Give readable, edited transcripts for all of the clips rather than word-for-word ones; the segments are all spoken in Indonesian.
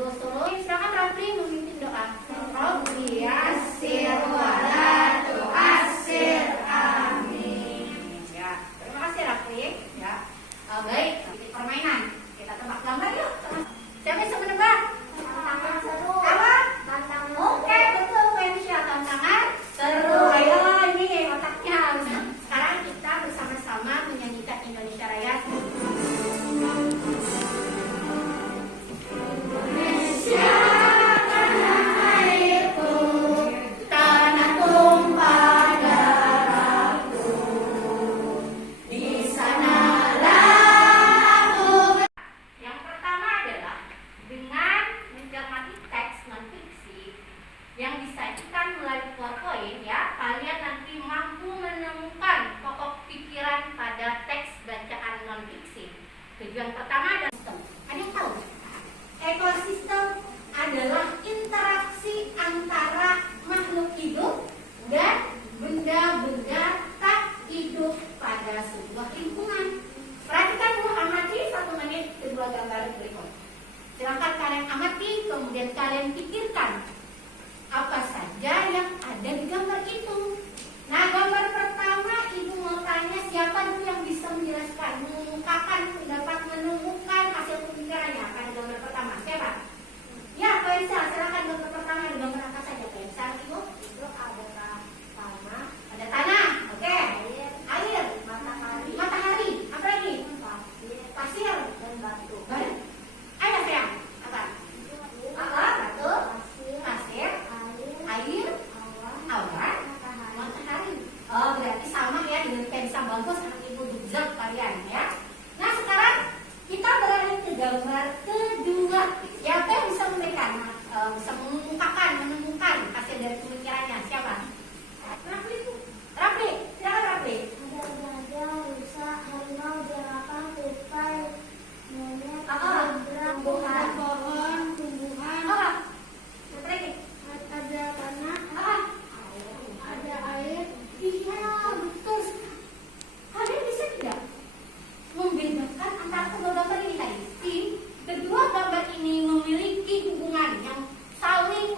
Solo. Silakan Rafli memimpin doa. Rabbi yassir wala tu'assir. Amin. Ya, terima kasih Rafli. Ya, baik. Permainan. Kita tebak gambar yuk. Siapa bisa menebak? Tantangan seru. Apa? Tantangan. Oke, betul Fensya. Tantangan seru. Ayo ini otaknya. Sekarang kita bersama-sama menyanyikan Indonesia Raya. Yang disajikan melalui PowerPoint ya, kalian nanti mampu menemukan pokok pikiran pada teks bacaan non-fiksi. Tujuan pertama adalah sistem. Ada yang tahu? Ekosistem adalah interaksi antara makhluk hidup dan benda-benda tak hidup pada sebuah lingkungan. Perhatikan dulu, amati 1 menit kedua gambar berikut. Silakan kalian amati, kemudian kalian pikirkan apa saja yang ada di gambar itu. Nah, gambar pertama ibu mau tanya siapa dulu yang bisa menjelaskan, mengungkapkan pendapat, menemukan hasil pemikirannya pada gambar pertama. Siapa? Ya, Faisal, silakan gambar pertama. Ada gambar apa saja, Faisal? Ibu? Itu ada tanah, Ada tanah, oke. Air, matahari, matahari, apa lagi? pasir, Pasir, dan batu. baru. Ayo sayang, apa? Batu, Pasir, pasir, air, air, awan, matahari. Oh, berarti sama ya dengan Faisal. Bagus, anak ibu bijak kalian ya. Nah, sekarang kita beralih ke gambar kedua. Siapa yang bisa memberikan, bisa mengungkapkan, menemukan hasil dari pemikirannya? Siapa? Rafli. Rafli, silakan Rafli. ada gajah, rusa, harimau, jerapah, tupai, monyet, Apa? zebra, Tumbuhan. pohon, tumbuhan, Apa? Apa lagi? ada tanah, Apa? ada air. Iya, betul. Kalian bisa tidak membedakan antara kedua gambar ini tadi? Kedua gambar ini memiliki hubungan yang saling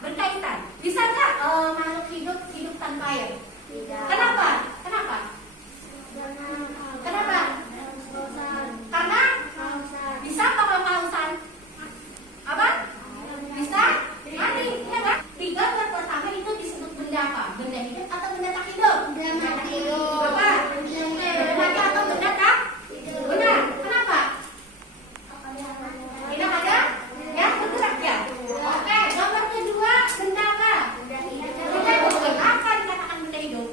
berkaitan. Bisa nggak makhluk hidup hidup tanpa air? Tidak. Kenapa? Kenapa? Kenapa? Karena bisa apa kehausan? Apa? Bisa mati, ya kan? Di gambar pertama itu disebut benda apa? Benda hidup atau benda tak hidup? Benda mati. Apa? Benda mati atau benda tak? Benar. Kenapa? Tidak ada yang bergerak ya? Oke, gambar kedua benda apa? Benda hidup. Kenapa dikatakan benda hidup?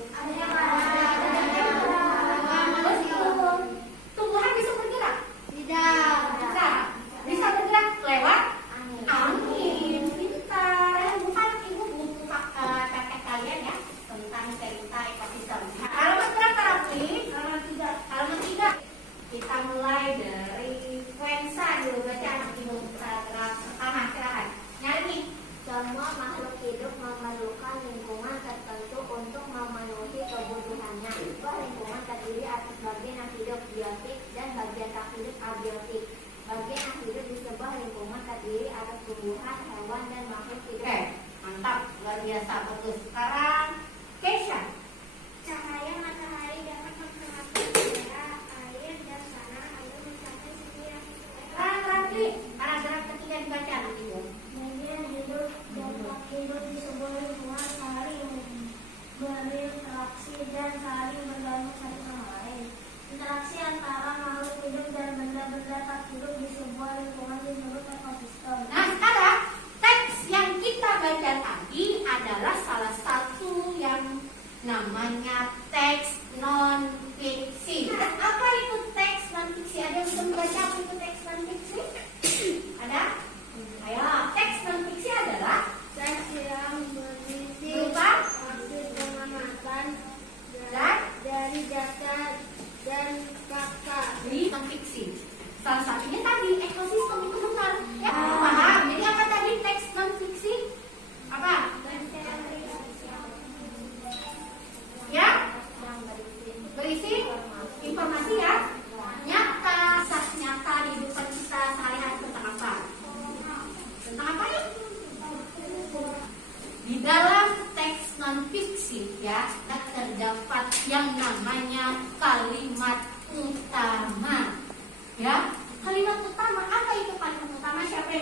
Betul. Tumbuhan bisa bergerak? Bisa. Bisa bergerak lewat angin. Pintar. Bukan ibu buku kakek kalian ya tentang cerita ekosistem. Halaman berapa Rafli? Halaman 3. Kita mulai dari Wensa dulu, baca anak ibu gerak pertama, silahkan. Nyari nih. Semua makhluk hidup memerlukan lingkungan tertentu untuk memenuhi kebutuhannya. Sebuah lingkungan terdiri atas bagian yang hidup biotik dan bagian tak hidup abiotik. Bagian yang hidup di sebuah lingkungan terdiri atas tumbuhan, hewan, dan makhluk hidup. Oke, mantap, luar biasa, bagus. Sekarang Keisha. Cahaya matahari dapat menghangatkan udara, air, dan tanah agar mencapai setiap Rafli, paragraf ketiga dibaca anak ibu. bagian hidup dapat hidup di sebuah lingkungan saling berinteraksi dan saling bergantung satu sama lain. Interaksi antara makhluk hidup dan benda-benda tak hidup di sebuah lingkungan disebut ekosistem. Nah, sekarang teks yang kita baca tadi adalah salah satu yang namanya teks non-fiksi. Apa itu teks non-fiksi? Ada yang bisa membaca apa itu teks non-fiksi? Ada? Ayo, teks non-fiksi adalah Teks yang berisi berupa hasil pengamatan dan dari data dan fakta. di non-fiksi. Salah satunya tadi ekosistem itu benar. Ya, paham? Jadi apa tadi teks non-fiksi? Apa? Ya?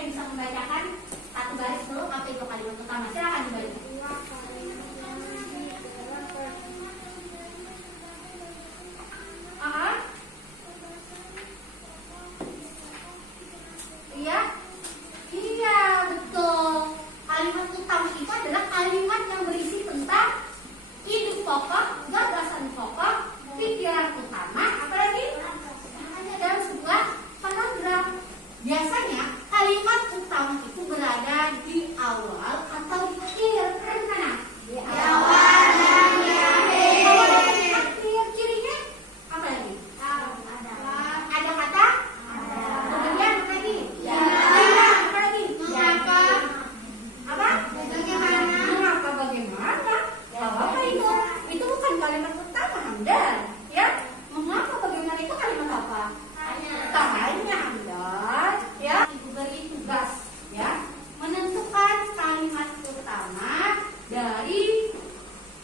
yang bisa membacakan satu garis dulu apa itu kalimat utama? Silakan dibaca. Iya, iya betul. Kalimat utama itu adalah kalimat yang berisi tentang ide pokok, gagasan pokok, pikiran utama, apalagi hanya dalam sebuah paragraf. Biasanya kalimat utama itu berada di awal atau di akhir. Di mana? Di awal dan di akhir. Awal dan di akhir. Cirinya apa lagi? Ada kata? Kemudian apa lagi? Apa lagi? Apa? Bagaimana? Mengapa bagaimana? Apa itu? Itu bukan kalimat utama, Hamdan. Ya? Mengapa bagaimana itu kalimat apa? Tanya, Hamdan. Ya? Ibu beri tugas. Ya? Menentukan kalimat utama dari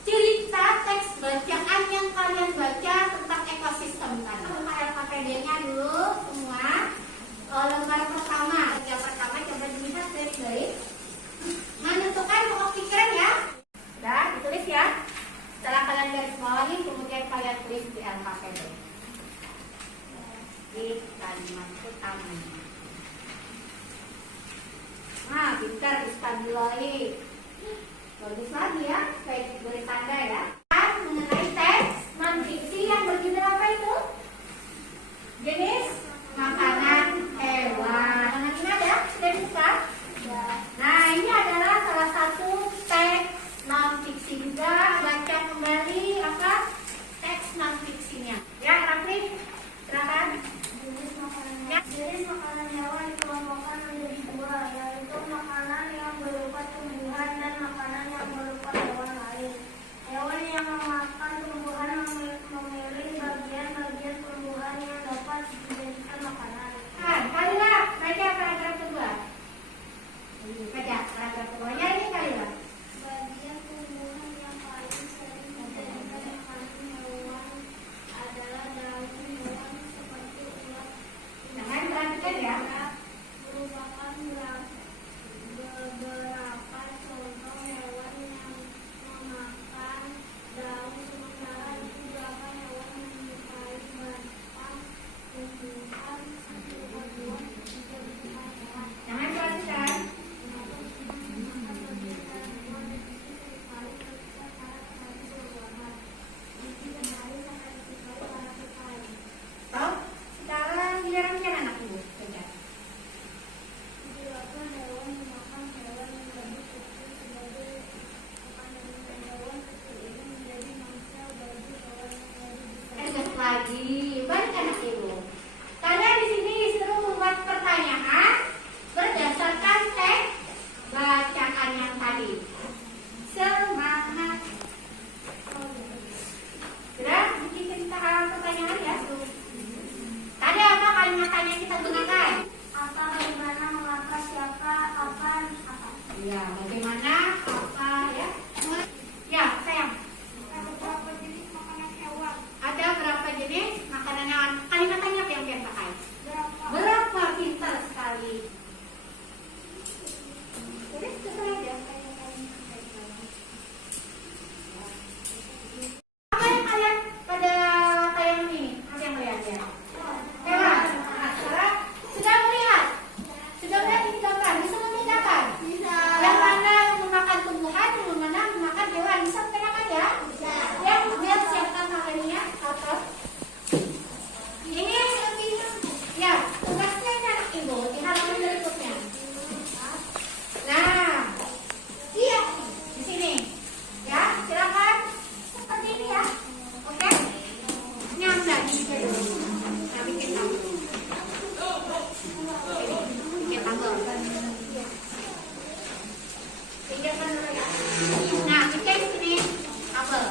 cerita teks bacaan yang kalian baca tentang ekosistem tadi. LKPD-nya dulu semua. Lembar pertama. Yang pertama coba dilihat baik-baik. Menentukan pokok pikiran ya. Sudah ditulis ya. Setelah kalian garis bawahi, kemudian kalian tulis di LKPD. Di kalimat utama. Nah, pintar Bismillahirrahmanirrahim. Bagus lagi ya, baik beri tanda ya. Mengenai teks non fiksi yang berjudul apa itu? Jenis makanan hewan. Dengan ini ada sudah bisa. Nah, ini adalah salah satu teks non fiksi juga. Baca kembali apa teks non fiksinya. Ya, Rafli, silakan. Jenis makanan hewan dikelompokkan menjadi dua, yaitu makanan yang berupa tumbuhan dan makanan yang berupa hewan lain. Hewan yang memakan tumbuhan memilih bagian-bagian tumbuhan yang dapat dijadikan makanan. Kalilah baca paragraf kedua. Baca paragraf keduanya ini Kalilah. Bagian tumbuhan yang paling sering dijadikan makanan hewan adalah daun hewan seperti ulat. Jangan perhatikan ya. Merupakan beberapa contoh hewan yang memakan daun, sementara itu beberapa hewan menyukai batang tumbuhan buah-buahan dijadikan hewan. Jangan perhatikan. Tahu? Sekarang giliran anak ibu. Baca. Beberapa hewan memakan hewan yang lebih kecil sebagai makanan, dan hewan kecil ini menjadi mangsa bagi hewan yang lebih besar. Lanjut lagi. Balik anak ibu. Kalian di sini disuruh membuat pertanyaan berdasarkan teks bacaan yang tadi. Semangat. Sudah bikin pertanyaan ya. Tadi apa kalimat-kalimat yang kita gunakan? Apa, bagaimana, mengapa, siapa, kapan, apa. Ya, bagaimana, apa, ya? Ya, sayang. Ada berapa jenis makanan hewan? Ada berapa jenis makanan hewan? Kalimat-kalimat yang kalian pakai. Berapa? Berapa? Pintar sekali. Jadi sesuai aja. Apa yang kalian pada tayangan ini? Apa yang melihat ya? Hewan. Nah, sekarang sudah melihat ini gambar. Bisa membedakan? Bisa. Yang mana yang memakan tumbuhan, yang mana memakan hewan. Bisa membedakan ya? Yang kemudian siapkan makanannya. Kotor. Ini ya tugasnya ini anak ibu di halaman berikutnya. Nah, iya di sini ya silakan seperti ini ya. Oke? Ini ambil ini dulu. Nah, bikin tabel. Bikin tabel. Pinggirkan dulu ya. Nah, bikin di sini tabel.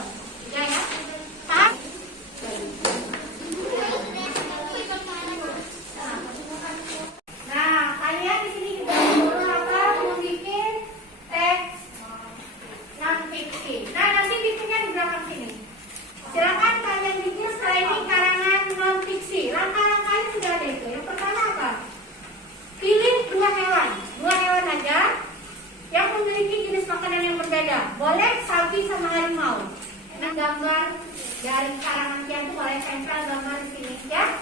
tempel gambar di sini ya.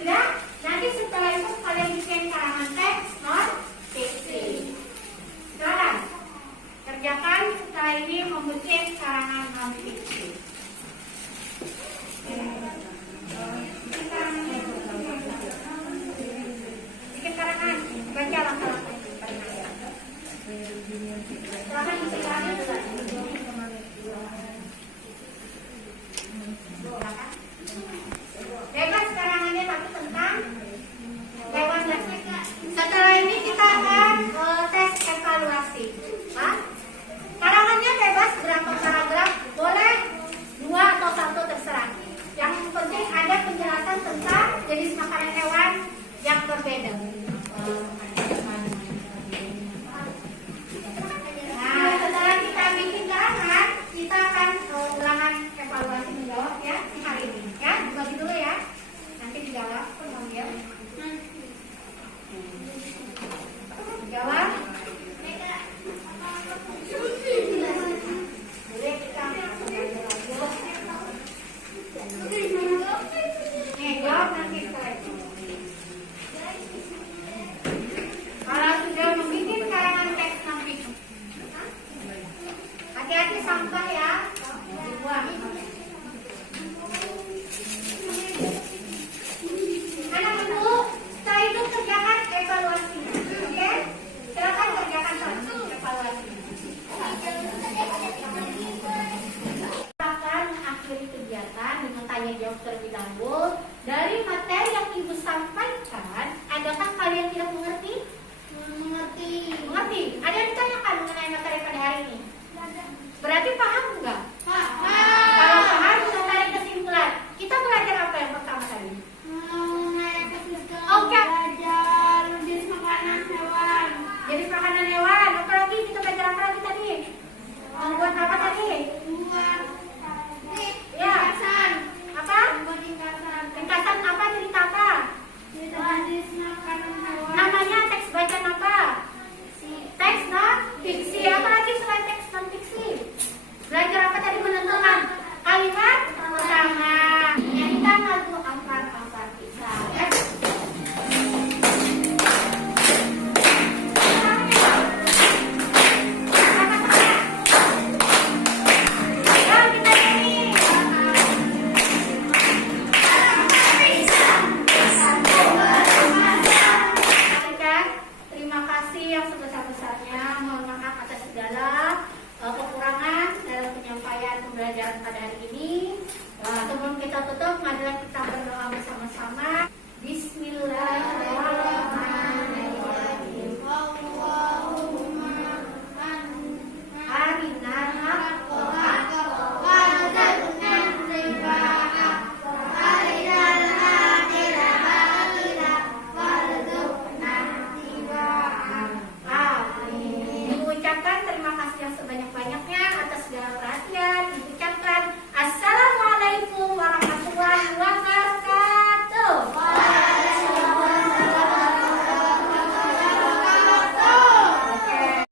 Sudah? Nanti setelah itu kalian bikin karangan teks non fiksi. Sekarang kerjakan setelah ini membuat karangan non fiksi. Bikin karangan, baca langkah-langkah karangan. Silakan isi karangan juga. Bebas karangannya satu tentang hewan dan setelah ini kita akan tes evaluasi. Karangannya bebas berapa paragraf, boleh 2 atau 1 terserah. Yang penting ada penjelasan tentang jenis makanan hewan yang berbeda. Nah, setelah kita bikin karangan, kita akan ulangan evaluasi menjawab ya hari ini. Ya, dibagi dulu ya. Nanti dijawab pun manggil. Jawab. Boleh kita jawab nanti setelah itu. Kalau sudah membuat karangan teks nanti, hati-hati sampah ya. Dibuang. Anak dulu, setelah itu kerjakan evaluasinya. Oke? Silakan kerjakan satu evaluasinya. Akan mengakhiri kegiatan dengan tanya jawab terlebih dahulu. Dari materi yang Ibu sampaikan, adakah kalian tidak mengerti? Mengerti. Mengerti. Ada yang ditanyakan mengenai materi pada hari ini? Berarti paham enggak? Paham. Kalau paham, kita tarik kesimpulan. Kita belajar apa yang pertama tadi? Oke. Belajar jenis makanan hewan. Jenis makanan hewan. Apa lagi? Kita belajar apa lagi tadi? Membuat apa tadi? Membuat ringkasan. Apa? Membuat ringkasan. Ringkasan apa? Cerita apa? Cerita jenis makanan hewan. Namanya teks bacaan apa? Teks non fiksi. Apa lagi selain teks non fiksi? Belajar apa tadi? Menentukan kalimat pertama. Nyanyikan lagu Ampar-Ampar Pisang. Ya. Terima kasih yang sebesar-besarnya. Mohon maaf atas segala kekurangan dalam penyampaian pembelajaran pada hari ini. Sebelum kita tutup, marilah kita berdoa bersama-sama. Bismillahirrahmanirrahim.